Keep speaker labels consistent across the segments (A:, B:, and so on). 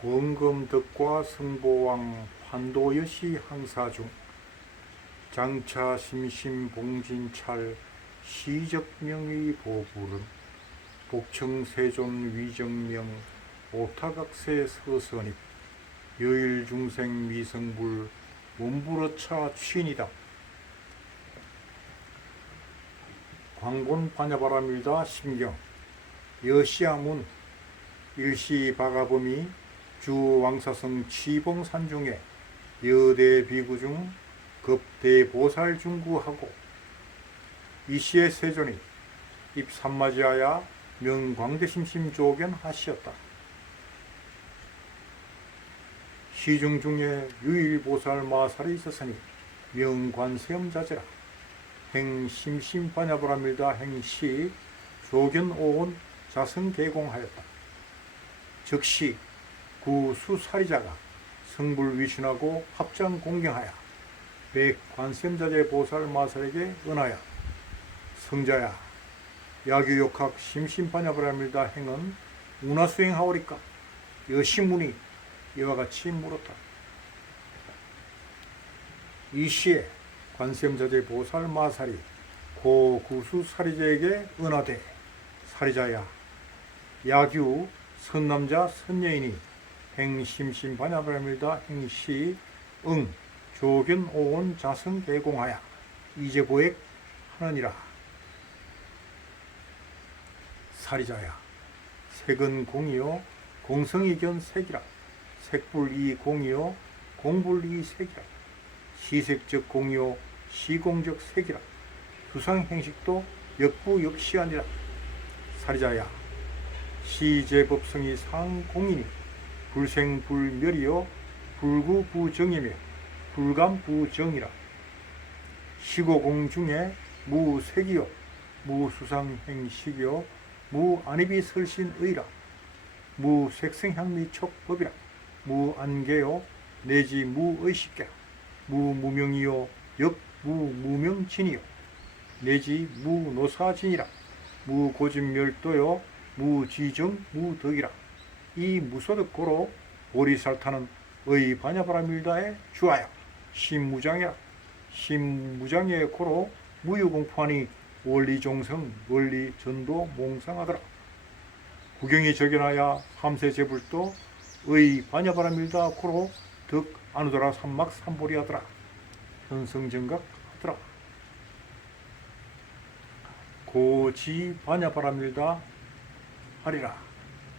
A: 권금덕과 승보왕 환도여시 항사중 장차 심심 봉진찰 시적명의 보부름 복청세존 위정명 오타각세 서선입 여일중생 미성불 문부러차 취이다. 광본 반야바람일다 심경 여시아문 일시 바가범이 주 왕사성 치봉산 중에 여대 비구 중 급대 보살 중구하고 이시의 세존이 입삼마지하야 명광대심심 조견하시었다. 시중 중에 유일보살 마살이 있었으니 명관세음자제라 행심심반야보람일다 행시 조견오온 자성개공하였다. 즉시 구수사리자가 성불 위신하고 합장 공경하여 백관sem자재 보살 마살에게 은하여 성자야 야규욕학 심심반야브라밀다 행은 운하수행하오리까 여신문이 이와 같이 물었다. 이 시에 관세음자재 보살 마살이 고 구수 사리자에게 은하되 사리자야 야규 선남자 선여인이 행심심 반야브라밀다. 행시 응 조견 오온 자성 개공하야. 이제 고액 하느니라. 사리자야 색은 공이요 공성이견 색이라. 색불이 공이요 공불이 색이라. 시색적 공이요 시공적 색이라. 두상행식도 역부 역시 아니라. 사리자야 시제법성이 상공이니 불생불멸이요. 불구부정이며 불감부정이라. 시고공 중에 무색이요. 무수상행식이요. 무안입이설신의라. 무색생향미촉법이라. 무안개요. 내지 무의식계라 무무명이요. 역무무명진이요. 내지 무노사진이라. 무고진멸도요. 무지정 무덕이라 이 무소득 고로 보리살타는 의 반야바라 밀다에 주하여 신무장이라. 신무장의 고로 무유공포하니 원리종성 원리전도 몽상하더라. 구경이 적연하여 함세 제불도 의 반야바라 밀다 고로 득 안우더라 삼막 삼보리하더라. 현성정각 하더라. 고지 반야바라 밀다 하리라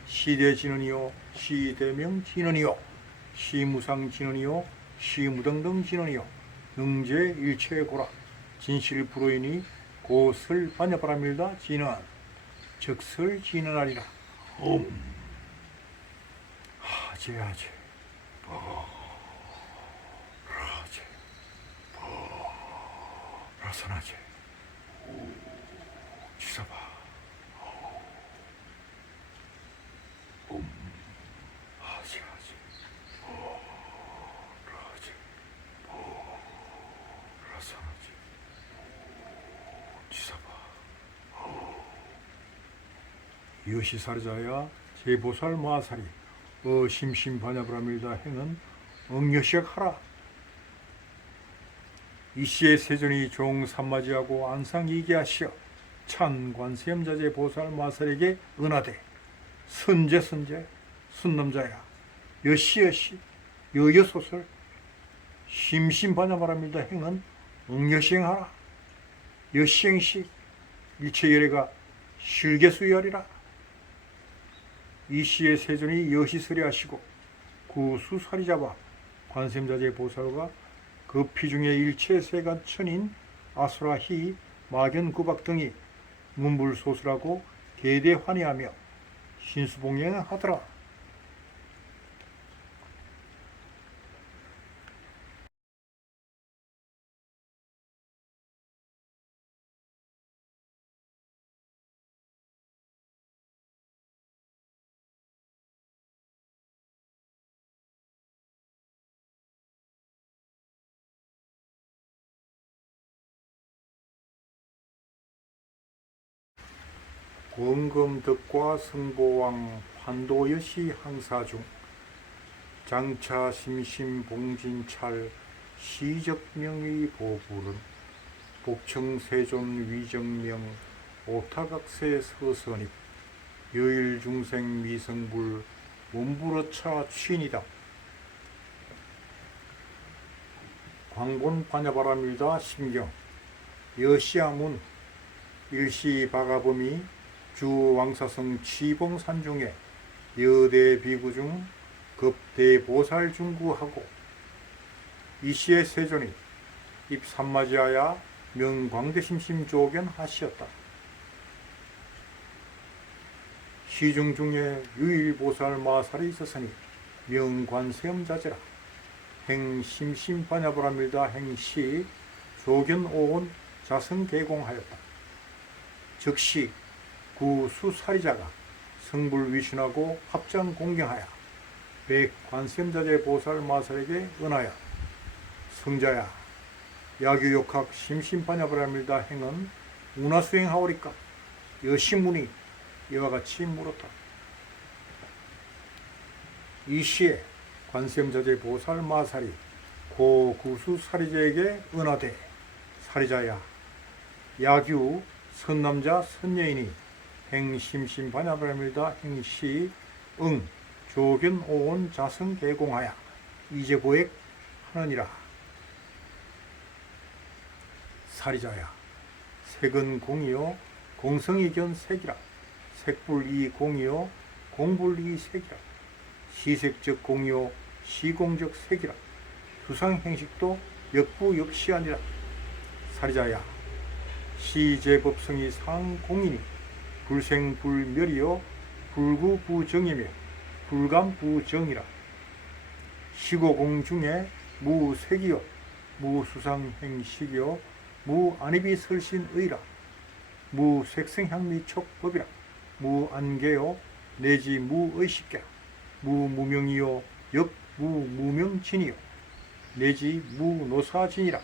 A: 시대진언이요 시대명진언이요 시무상진언이요 시무등등진언이요. 능제일체고라. 진실불호이니 고설 반야바라밀다 진언 적설 진언하리라. 옴 하제 하제 라제 라산하제 지사바 하지 하지 라지 라사하지 지사바 이것이 사르자야 제보살 마살이 어심심반야브라밀다 행은 응여시약 하라. 이시의 세존이 종 삼마지하고 안상이기 하시어 찬관세음자재 보살 마살에게 은하되 선제 선제 순남자야 여시여시 여여소설 심심반야바랍니다 행은 응여시행하라. 여시행시 일체열애가 실개수열이라 이 시의 세존이 여시설이 하시고 구수살이 잡아 관sem자재 보살과 그 피중에 일체 세간 천인 아수라히 마견구박 등이 문불소술하고 대대환희하며 신수봉행하더라. 권금덕과 승보왕 환도여시 항사 중 장차 심심 봉진찰 시적명의 보불은 복청세존 위정명 오타각세 서선입 여일중생 미성불 몸부러차 취이다. 광곤 반야바람일다 심경 여시아문 일시 바가범이 주 왕사성 치봉산 중에 여대 비구 중 급대 보살 중구하고 이시의 세존이 입 삼마지하야 명광대심심 조견하시었다. 시중 중에 유일보살 마살이 있었으니 명관세음자제라 행심심반야보람일다 행시 조견오온 자성개공하였다. 즉시 구수사리자가 성불 위신하고 합장 공경하여 백관세음자제 보살 마살에게 은하여 성자야 야규욕학 심심반야보람일다 행은 운하수행하오리까 여시문이 이와 같이 물었다. 이 시에 관세음자제 보살 마살이 고구수 사리자에게 은하되 사리자야 야규 선남자 선여인이 행심심 반야바람일다 행시 응 조견 오온 자성 개공하야. 이제 고액 하느니라. 사리자야 색은 공이요 공성이 견 색이라. 색불이 공이요 공불이 색이라. 시색적 공이요 시공적 색이라. 수상행식도 역부 역시 아니라. 사리자야 시제법성이 상공이니 불생불멸이요 불구부정이며 불감부정이라. 시고공 중에 무색이요 무수상행식이요 무안입이 설신의라. 무색생향미촉법이라. 무안개요 내지 무의식계라. 무무명이요 역무무명진이요. 내지 무노사진이라.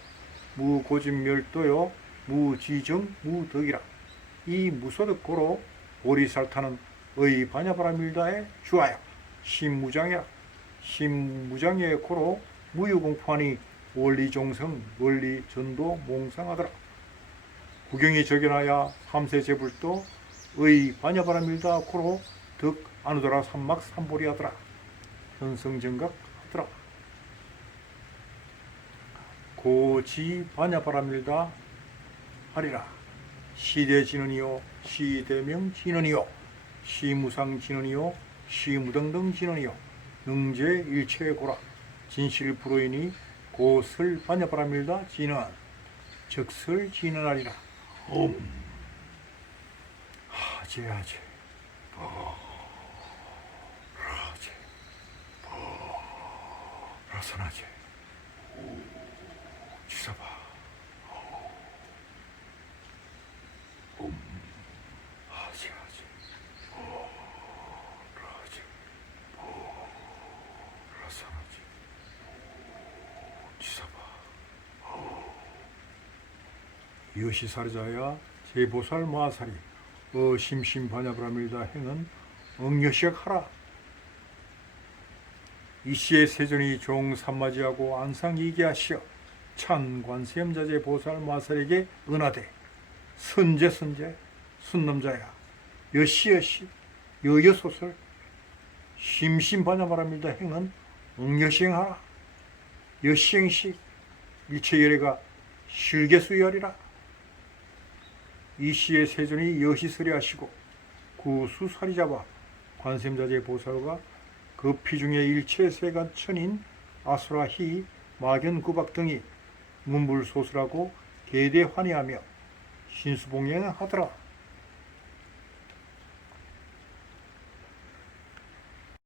A: 무고진멸도요 무지정 무덕이라 이 무소득고로 보리살타는 의 반야바라밀다에 주하여 신무장이라 신무장의 고로 무유공포하니 원리종성 원리전도 몽상하더라. 구경이 적연하여 삼세제불도 의 반야바라밀다 고로 득 안우더라 삼막 삼보리하더라. 현성정각 하더라. 고지 반야바라밀다 하리라 시대진언이요 시대명 진언이요 시무상 진언이요 시무등등 진언이요 능제 일체 고라 진실 불호이니 고설 반야바라밀다 진언 적설 진언하리라 옴 하제 하제 하제 라선하제 주사봐 하지 하지 라지 라사하지 지사바 이것이 사르자야 제보살 마살이 어심심 반야브라밀다 행은 응여시하라. 이시의 세존이 종 삼마지하고 안상 이기하시어 찬 관세음자제 보살 마살에게 은하되 선제 선제 순남자야 여시 여시 여여소설 심심반야 바랍니다 행은 응여시행하라. 여시행시 일체열애가 실개수열이라 이 시의 세존이 여시설이 하시고 구수사리 잡아 관세음자제 보살과 그 피중에 일체세가 천인 아수라히 마견구박 등이 문불소설하고 계대환희하며 신수봉행하더라.